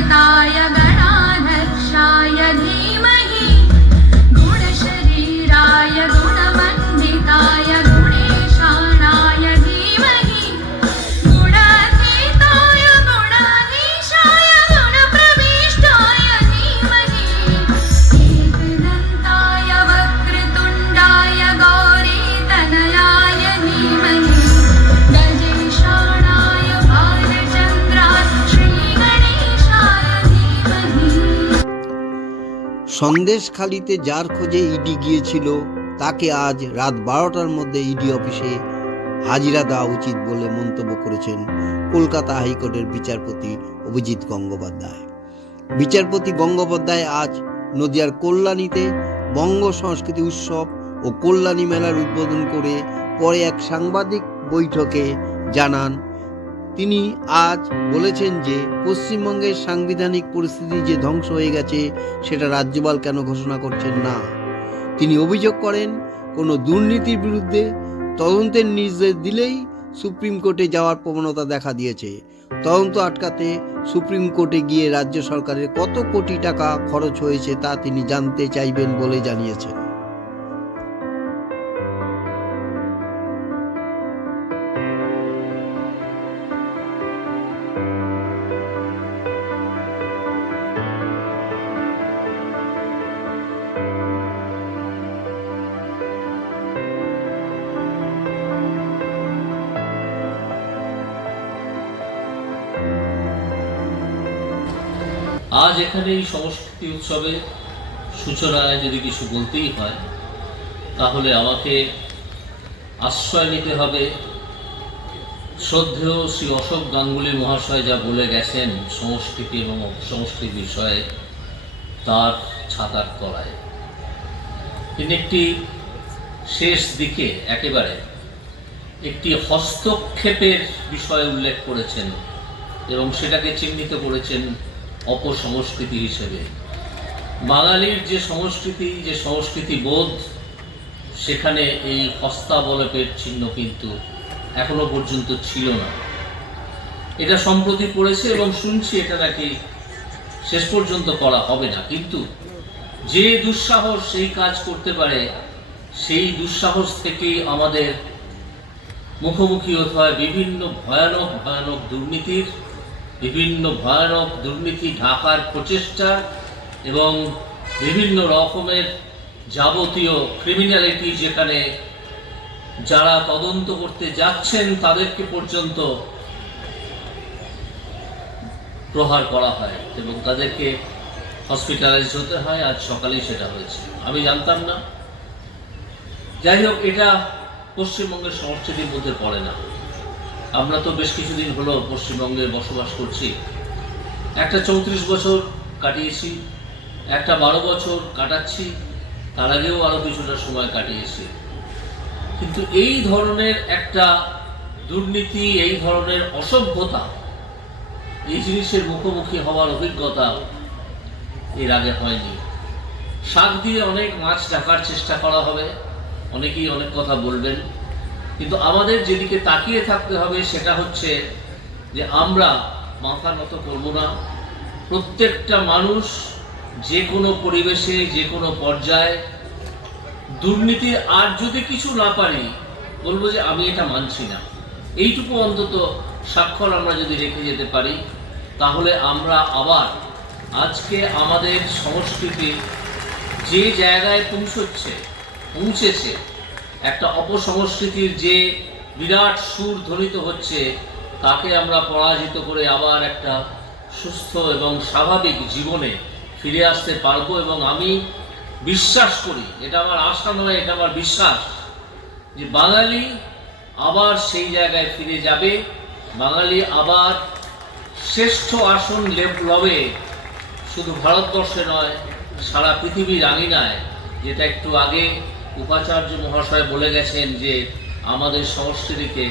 ताय সন্দেশখালিতে যার খোঁজে ইডি গিয়েছিল, তাকে আজ রাত বারোটার মধ্যে ইডি অফিসে হাজিরা দেওয়া উচিত বলে মন্তব্য করেছেন কলকাতা হাইকোর্টের বিচারপতি অভিজিৎ গঙ্গোপাধ্যায়। বিচারপতি গঙ্গোপাধ্যায় আজ নদিয়ার কল্যাণীতে বঙ্গ সংস্কৃতি উৎসব ও কল্যাণী মেলার উদ্বোধন করে পরে এক সাংবাদিক বৈঠকে জানান তিনি আজ বলেছেন যে, পশ্চিমবঙ্গের সাংবিধানিক পরিস্থিতি যে ধ্বংস হয়ে গেছে, সেটা রাজ্যপাল কেন ঘোষণা করছেন না? তিনি অভিযোগ করেন, কোনো দুর্নীতির বিরুদ্ধে তদন্তের নির্দেশ দিলেই সুপ্রিম কোর্টে যাওয়ার প্রবণতা দেখা দিয়েছে। তদন্ত আটকাতে সুপ্রিম কোর্টে গিয়ে রাজ্য সরকারের কত কোটি টাকা খরচ হয়েছে তা তিনি জানতে চাইবেন বলে জানিয়েছেন। আজ এখানে এই সংস্কৃতি উৎসবের সূচনায় যদি কিছু বলতেই হয়, তাহলে আমাকে আশ্রয় নিতে হবে। শ্রদ্ধেয় শ্রী অশোক গাঙ্গুলি মহাশয় যা বলে গেছেন সংস্কৃতি এবং সংস্কৃতি বিষয়ে, তার ছাতার তলায়। তিনি একটি শেষ দিকে একেবারে একটি হস্তক্ষেপের বিষয় উল্লেখ করেছেন এবং সেটাকে চিহ্নিত করেছেন অপসংস্কৃতি হিসেবে। বাঙালির যে সংস্কৃতি যে সংস্কৃতি বোধ সেখানে এই হস্তাবলপের চিহ্ন কিন্তু এখনও পর্যন্ত ছিল না। এটা সম্প্রতি পড়েছে এবং শুনছি এটা নাকি শেষ পর্যন্ত করা হবে না। কিন্তু যে দুঃসাহস সেই কাজ করতে পারে, সেই দুঃসাহস থেকেই আমাদের মুখোমুখি হতে হয় বিভিন্ন ভয়ানক ভয়ানক দুর্নীতির। বিভিন্ন ভয়ানক দুর্নীতি, ঢাকার প্রচেষ্টা এবং বিভিন্ন রকমের যাবতীয় ক্রিমিনালিটি যেখানে যারা তদন্ত করতে যাচ্ছেন তাদেরকে পর্যন্ত প্রহার করা হয় এবং তাদেরকে হসপিটালাইজ হতে হয়। আজ সকালেই সেটা হয়েছে। আমি জানতাম না। যাই হোক, এটা পশ্চিমবঙ্গের সংস্কৃতির মধ্যে পড়ে না। আমরা তো বেশ কিছুদিন হলো পশ্চিমবঙ্গে বসবাস করছি। একটা চৌত্রিশ বছর কাটিয়েছি, একটা বারো বছর কাটাচ্ছি, তার আগেও আরও কিছুটা সময় কাটিয়েছি। কিন্তু এই ধরনের একটা দুর্নীতি, এই ধরনের অসভ্যতা, এই জিনিসের মুখোমুখি হওয়ার অভিজ্ঞতা এর আগে হয়নি। শাক দিয়ে অনেক মাছ ঢাকার চেষ্টা করা হবে, অনেকেই অনেক কথা বলবেন। কিন্তু আমাদের যেদিকে তাকিয়ে থাকতে হবে সেটা হচ্ছে যে আমরা মাথা নত করব না। প্রত্যেকটা মানুষ যে কোনো পরিবেশে, যে কোনো পর্যায়ে দুর্নীতি আর যদি কিছু না পারি, বলব যে আমি এটা মানছি না। এইটুকু অন্তত স্বাক্ষর আমরা যদি রেখে যেতে পারি, তাহলে আমরা আবার আজকে আমাদের সংস্কৃতি যে জায়গায় পৌঁছচ্ছে, পৌঁছেছে একটা অপসংস্কৃতির যে বিরাট সুর ধ্বনিত হচ্ছে, তাকে আমরা পরাজিত করে আবার একটা সুস্থ এবং স্বাভাবিক জীবনে ফিরে আসতে পারব এবং আমি বিশ্বাস করি, এটা আমার আশা নয়, এটা আমার বিশ্বাস, যে বাঙালি আবার সেই জায়গায় ফিরে যাবে, বাঙালি আবার শ্রেষ্ঠ আসন লেপ লবে শুধু ভারতবর্ষে নয়, সারা পৃথিবীর আঙিনায়, যেটা একটু আগে উপাচার্য মহাশয় বলে গেছেন যে আমাদের সংস্কৃতিকে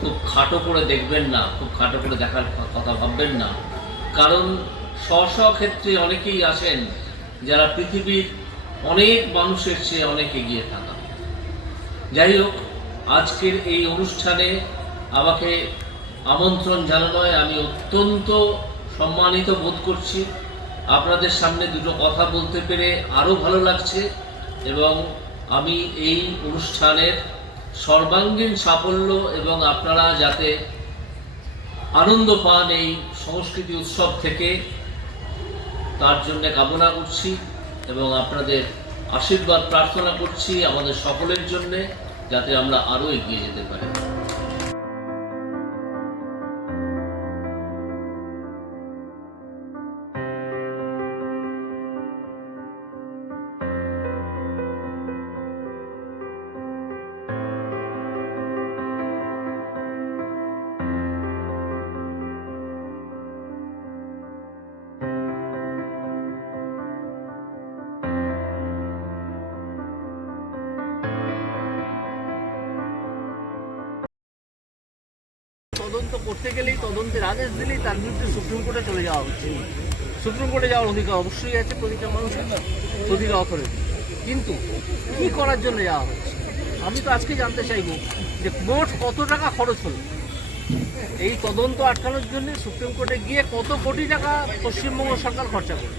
খুব খাটো করে দেখবেন না, খুব খাটো করে দেখার কথা ভাববেন না। কারণ স্ব ক্ষেত্রে অনেকেই আছেন যারা পৃথিবীর অনেক মানুষের চেয়ে অনেক এগিয়ে থাকা। যাই হোক, আজকের এই অনুষ্ঠানে আমাকে আমন্ত্রণ জানানোয় আমি অত্যন্ত সম্মানিত বোধ করছি। আপনাদের সামনে দুটো কথা বলতে পেরে আরও ভালো লাগছে এবং আমি এই অনুষ্ঠানের সর্বাঙ্গীন সাফল্য এবং আপনারা যাতে আনন্দ পান এই সংস্কৃতি উৎসব থেকে, তার জন্য কামনা করছি এবং আপনাদের আশীর্বাদ প্রার্থনা করছি আমাদের সকলের জন্যে, যাতে আমরা আরও এগিয়ে যেতে পারি। করতে গেলেই তদন্তের আদেশ দিলেই তার বিরুদ্ধে সুপ্রিম কোর্টে চলে যাওয়া হচ্ছে। সুপ্রিম কোর্টে যাওয়ার অধিকার অবশ্যই আছে, প্রতিটা মানুষের প্রতিটা অপরে কিন্তু কি করার জন্য যাওয়া হচ্ছে? আমি তো আজকে জানতে চাইব যে মোট কত টাকা খরচ হলো? এই তদন্ত আটকানোর জন্য সুপ্রিম কোর্টে গিয়ে কত কোটি টাকা পশ্চিমবঙ্গ সরকার খরচা করবে